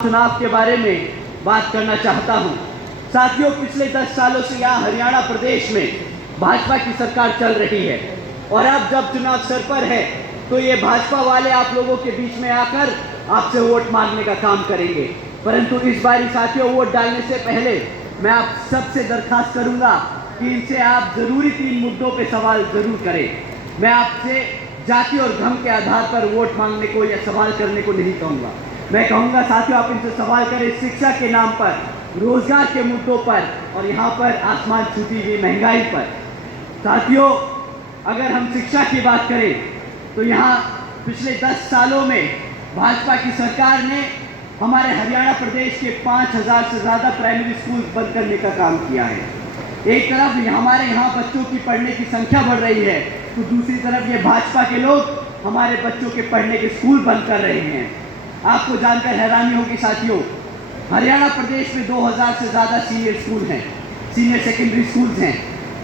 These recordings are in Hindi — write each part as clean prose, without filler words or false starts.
चुनाव के बारे में बात करना चाहता हूं। साथियों, पिछले 10 सालों से यहाँ हरियाणा प्रदेश में भाजपा की सरकार चल रही है और अब जब चुनाव सर पर है तो ये भाजपा वाले आप लोगों के बीच में आकर आपसे वोट मांगने का काम करेंगे। परंतु इस बारी साथियों, वोट डालने से पहले मैं आप सबसे दरखास्त करूंगा कि इनसे आप जरूरी 3 मुद्दों पे सवाल जरूर करें। मैं आपसे जाति और धर्म के आधार पर वोट मांगने को या सवाल करने को नहीं कहूँगा। मैं कहूँगा साथियों, आप इनसे सवाल करें शिक्षा के नाम पर, रोजगार के मुद्दों पर और यहाँ पर आसमान छूती हुई महंगाई पर। साथियों, अगर हम शिक्षा की बात करें तो यहाँ पिछले 10 सालों में भाजपा की सरकार ने हमारे हरियाणा प्रदेश के 5000 से ज़्यादा प्राइमरी स्कूल बंद करने का काम किया है। एक तरफ हमारे यहाँ बच्चों की पढ़ने की संख्या बढ़ रही है तो दूसरी तरफ ये भाजपा के लोग हमारे बच्चों के पढ़ने के स्कूल बंद कर रहे हैं। आपको जानकर हैरानी होगी साथियों, हरियाणा प्रदेश में 2000 से ज़्यादा सीनियर स्कूल हैं, सीनियर सेकेंडरी स्कूल्स हैं।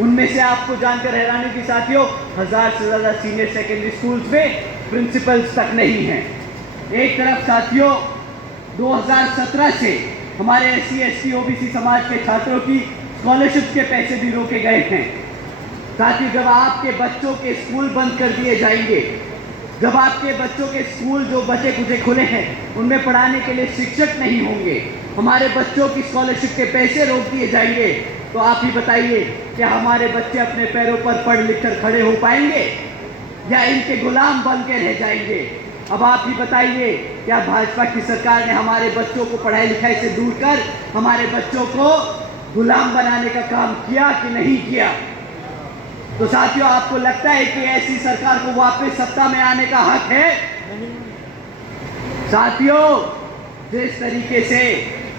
उनमें से आपको जानकर हैरानी होगी साथियों, 1000 से ज़्यादा सीनियर सेकेंडरी स्कूल्स में प्रिंसिपल्स तक नहीं हैं। एक तरफ साथियों 2017 से हमारे SC ST OBC समाज के छात्रों की स्कॉलरशिप के पैसे भी रोके गए हैं। साथियों, जब आपके बच्चों के स्कूल बंद कर दिए जाएंगे, जब आपके बच्चों के स्कूल जो बचे कुचे खुले हैं उनमें पढ़ाने के लिए शिक्षक नहीं होंगे, हमारे बच्चों की स्कॉलरशिप के पैसे रोक दिए जाएंगे, तो आप ही बताइए क्या हमारे बच्चे अपने पैरों पर पढ़ लिख कर खड़े हो पाएंगे या इनके गुलाम बन के रह जाएंगे? अब आप ही बताइए, क्या भाजपा की सरकार ने हमारे बच्चों को पढ़ाई लिखाई से दूर कर हमारे बच्चों को गुलाम बनाने का काम किया कि नहीं किया? तो साथियों, आपको लगता है कि ऐसी सरकार को वापस सत्ता में आने का हक है? साथियों, जिस तरीके से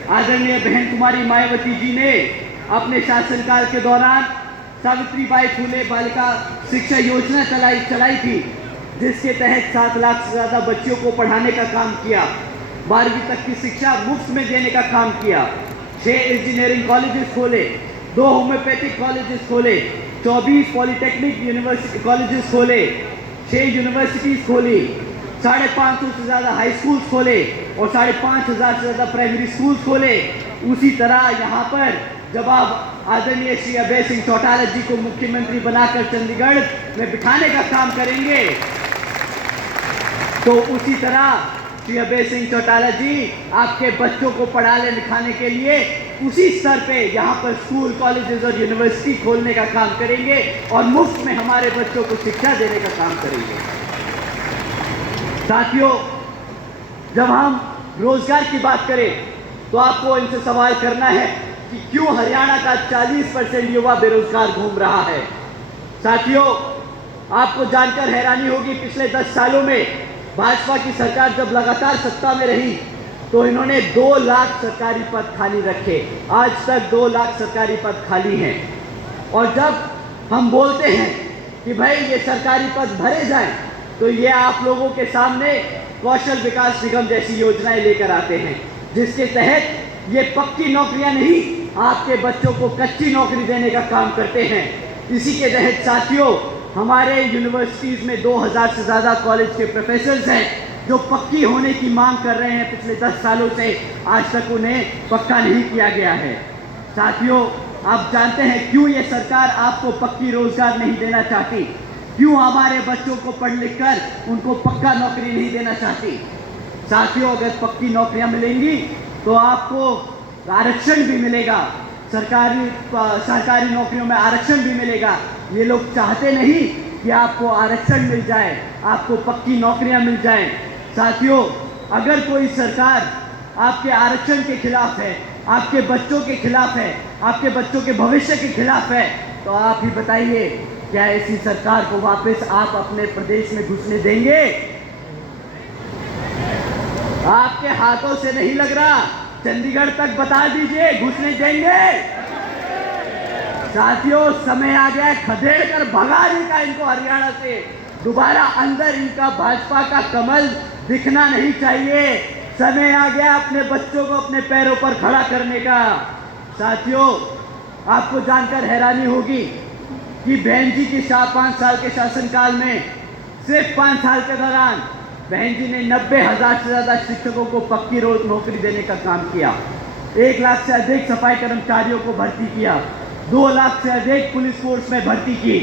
आदरणीय बहन कुमारी मायावती जी ने अपने शासनकाल के दौरान सावित्रीबाई फुले बालिका शिक्षा योजना चलाई थी, जिसके तहत 7 लाख से ज़्यादा बच्चों को पढ़ाने का काम किया, 12वीं तक की शिक्षा मुफ्त में देने का काम किया, 6 इंजीनियरिंग कॉलेजेस खोले, 2 होम्योपैथिक कॉलेजेस खोले, 24 पॉलिटेक्निक यूनिवर्सिटी कॉलेजेस खोले, 6 यूनिवर्सिटीज़ खोली, 550 से ज़्यादा हाई स्कूल्स खोले और 5500 से ज़्यादा प्राइमरी स्कूल्स खोले। उसी तरह यहाँ पर जब आप आदरणीय श्री अभय सिंह चौटाला जी को मुख्यमंत्री बनाकर चंडीगढ़ में बिठाने का काम करेंगे तो उसी तरह श्री अभय सिंह चौटाला जी आपके बच्चों को पढ़ाने लिखाने के लिए उसी स्तर पे यहाँ पर स्कूल, कॉलेजेस और यूनिवर्सिटी खोलने का काम करेंगे और मुफ्त में हमारे बच्चों को शिक्षा देने का काम करेंगे। साथियों, जब हम रोजगार की बात करें तो आपको इनसे सवाल करना है कि क्यों हरियाणा का 40% युवा बेरोजगार घूम रहा है। साथियों, आपको जानकर हैरानी होगी, पिछले 10 सालों में भाजपा की सरकार जब लगातार सत्ता में रही तो इन्होंने 2 लाख सरकारी पद खाली रखे। आज तक 2 लाख सरकारी पद खाली हैं और जब हम बोलते हैं कि भाई ये सरकारी पद भरे जाएं तो ये आप लोगों के सामने कौशल विकास निगम जैसी योजनाएं लेकर आते हैं, जिसके तहत ये पक्की नौकरियां नहीं, आपके बच्चों को कच्ची नौकरी देने का काम करते हैं। इसी के तहत साथियों, हमारे यूनिवर्सिटीज़ में 2000 से ज़्यादा कॉलेज के प्रोफेसर्स हैं जो पक्की होने की मांग कर रहे हैं। पिछले 10 सालों से आज तक उन्हें पक्का नहीं किया गया है। साथियों, आप जानते हैं क्यों ये सरकार आपको पक्की रोजगार नहीं देना चाहती, क्यों हमारे बच्चों को पढ़ लिख कर उनको पक्का नौकरी नहीं देना चाहती? साथियों, अगर पक्की नौकरियां मिलेंगी तो आपको आरक्षण भी मिलेगा, सरकारी नौकरियों में आरक्षण भी मिलेगा। ये लोग चाहते नहीं कि आपको आरक्षण मिल जाए, आपको पक्की नौकरियां मिल जाएं। साथियों, अगर कोई सरकार आपके आरक्षण के खिलाफ है, आपके बच्चों के खिलाफ है, आपके बच्चों के भविष्य के खिलाफ है, तो आप ही बताइए क्या ऐसी सरकार को वापस आप अपने प्रदेश में घुसने देंगे? आपके हाथों से नहीं लग रहा, चंडीगढ़ तक बता दीजिए, घुसने देंगे? साथियों, समय आ गया है खदेड़ कर भगाने का इनको हरियाणा से। दोबारा अंदर इनका भाजपा का कमल दिखना नहीं चाहिए। समय आ गया अपने बच्चों को अपने पैरों पर खड़ा करने का। साथियों, आपको जानकर हैरानी होगी कि बहन जी की 5 साल के शासनकाल में सिर्फ 5 साल के दौरान बहन जी ने 90,000 से ज़्यादा शिक्षकों को पक्की रोज नौकरी देने का काम किया। 1 लाख से अधिक सफाई कर्मचारियों को भर्ती किया। 2 लाख से अधिक पुलिस फोर्स में भर्ती की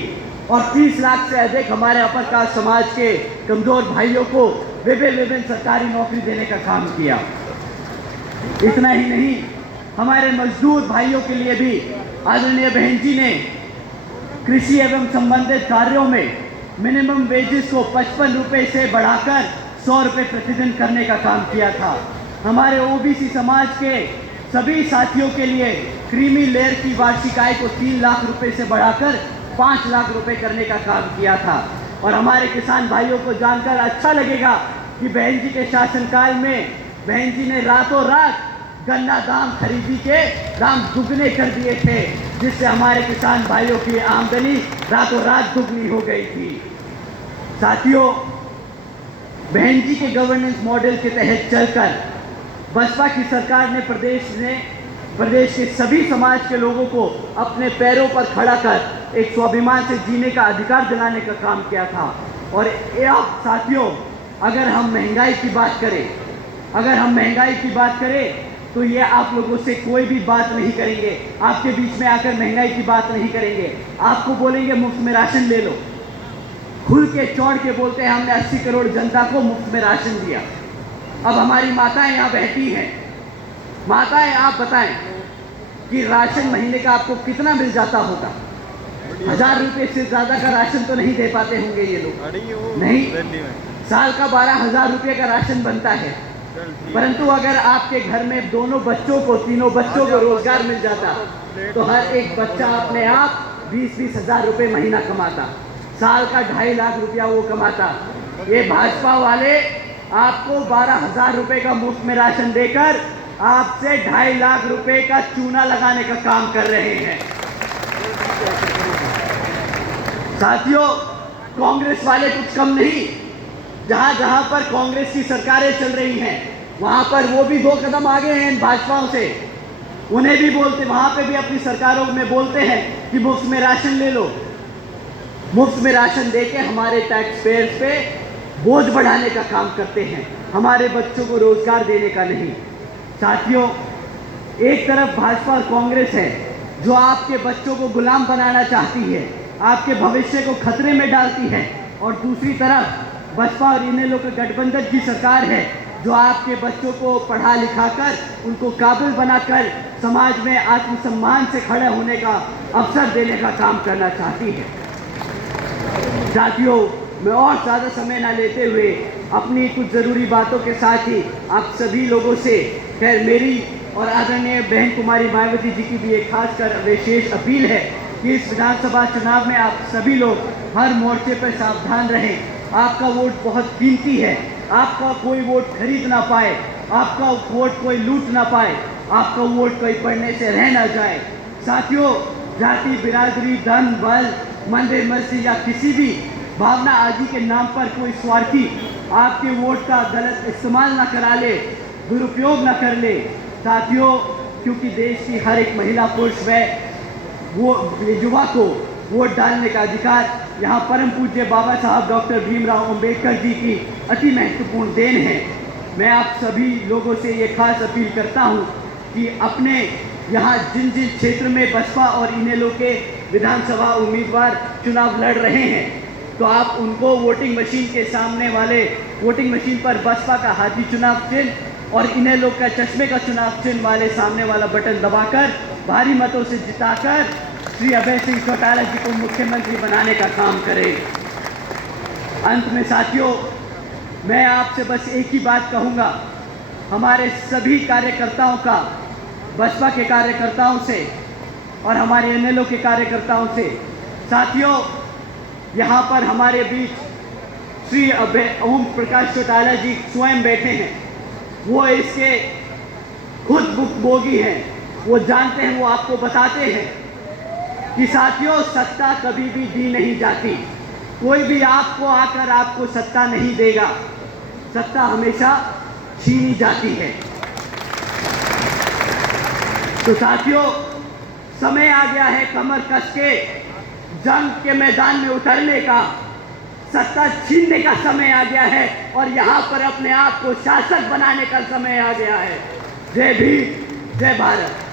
और 30 लाख से अधिक हमारे अपर कास्ट समाज के कमजोर भाइयों को विभिन्न सरकारी नौकरी देने का काम किया। इतना ही नहीं, हमारे मजदूर भाइयों के लिए भी आदरणीय बहन जी ने कृषि एवं संबंधित कार्यों में मिनिमम वेजेस को 55 रुपये से बढ़ाकर 100 रुपये प्रतिदिन करने का काम किया था। हमारे ओबीसी समाज के सभी साथियों के लिए क्रीमी लेयर की वार्षिक आय को 3 लाख रुपए से बढ़ाकर 5 लाख रुपए करने का काम किया था। और हमारे किसान भाइयों को जानकर अच्छा लगेगा कि बहन जी के शासनकाल में बहन जी ने रातों रात गन्ना दाम खरीदी के दाम दुगने कर दिए थे, जिससे हमारे किसान भाइयों की आमदनी रातों रात दुगनी हो गई थी। साथियों, बहन जी के गवर्नेंस मॉडल के तहत चलकर बसपा की सरकार ने प्रदेश के सभी समाज के लोगों को अपने पैरों पर खड़ा कर एक स्वाभिमान से जीने का अधिकार दिलाने का काम किया था। और अब साथियों, अगर हम महंगाई की बात करें तो ये आप लोगों से कोई भी बात नहीं करेंगे, आपके बीच में आकर महंगाई की बात नहीं करेंगे। आपको बोलेंगे मुफ्त में राशन ले लो, खुल के चौड़ के बोलते हैं हमने 80 करोड़ जनता को मुफ्त में राशन दिया। अब हमारी माताएं यहाँ बैठी हैं, माताएं आप बताएं कि राशन महीने का आपको कितना मिल जाता होगा? 1000 रुपये से ज़्यादा का राशन तो नहीं दे पाते होंगे ये लोग, नहीं। साल का 12,000 रुपये का राशन बनता है, परंतु अगर आपके घर में तीनों बच्चों को रोजगार मिल जाता तो हर एक बच्चा अपने आप 20-20 हज़ार रुपये महीना कमाता, साल का 2.5 लाख रुपया वो कमाता। ये भाजपा वाले आपको 12,000 रुपये का मुफ्त में राशन देकर आपसे 2.5 लाख रुपये का चूना लगाने का काम कर रहे हैं। साथियों, कांग्रेस वाले कुछ कम नहीं। जहां जहां पर कांग्रेस की सरकारें चल रही हैं वहां पर वो भी 2 कदम आगे हैं इन भाजपाओं से। उन्हें भी बोलते, वहां पे भी अपनी सरकारों में बोलते हैं कि मुफ्त में राशन ले लो। मुफ्त में राशन देके हमारे टैक्स पेयर्स पे बोझ बढ़ाने का काम करते हैं, हमारे बच्चों को रोजगार देने का नहीं। साथियों, एक तरफ भाजपा और कांग्रेस है जो आपके बच्चों को गुलाम बनाना चाहती है, आपके भविष्य को खतरे में डालती है, और दूसरी तरफ बसपा और इनेलो के गठबंधन की सरकार है जो आपके बच्चों को पढ़ा लिखाकर उनको काबिल बनाकर समाज में आत्मसम्मान से खड़े होने का अवसर देने का काम करना चाहती है। साथियों, मैं और ज़्यादा समय ना लेते हुए अपनी कुछ ज़रूरी बातों के साथ ही आप सभी लोगों से, खैर मेरी और आदरणीय बहन कुमारी मायावती जी की भी एक खासकर विशेष अपील है कि इस विधानसभा चुनाव में आप सभी लोग हर मोर्चे पर सावधान रहें। आपका वोट बहुत कीमती है, आपका कोई वोट खरीद ना पाए, आपका वोट कोई लूट ना पाए, आपका वोट कोई पढ़ने से रह ना जाए। साथियों, जाति, बिरादरी, धन, बल, मंदिर, मस्जिद या किसी भी भावना आदि के नाम पर कोई स्वार्थी आपके वोट का गलत इस्तेमाल ना करा ले, दुरुपयोग ना कर ले। साथियों, क्योंकि देश की हर एक महिला, पुरुष व वो युवा को वोट डालने का अधिकार यहाँ परम पूज्य बाबा साहब डॉक्टर भीमराव अंबेडकर जी की अति महत्वपूर्ण देन है। मैं आप सभी लोगों से ये खास अपील करता हूँ कि अपने यहाँ जिन जिन क्षेत्र में बसपा और इनेलो के विधानसभा उम्मीदवार चुनाव लड़ रहे हैं, तो आप उनको वोटिंग मशीन के सामने वाले वोटिंग मशीन पर बसपा का हाथी चुनाव चिन्ह और इनेलो का चश्मे का चुनाव चिन्ह वाले सामने वाला बटन दबाकर भारी मतों से जिताकर श्री अभय सिंह चौटाला जी को मुख्यमंत्री बनाने का काम करें। अंत में साथियों, मैं आपसे बस एक ही बात कहूँगा, हमारे सभी कार्यकर्ताओं का, बसपा के कार्यकर्ताओं से और हमारे इनेलो के कार्यकर्ताओं से, साथियों यहाँ पर हमारे बीच श्री ओम प्रकाश चौटाला जी स्वयं बैठे हैं। वो इसके खुद भुक्तभोगी हैं, वो जानते हैं, वो आपको बताते हैं कि साथियों सत्ता कभी भी दी नहीं जाती, कोई भी आपको आकर आपको सत्ता नहीं देगा, सत्ता हमेशा छीनी जाती है। तो साथियों, समय आ गया है कमर कस के जंग के मैदान में उतरने का, सत्ता छीनने का समय आ गया है और यहाँ पर अपने आप को शासक बनाने का समय आ गया है। जय भीम, जय भारत।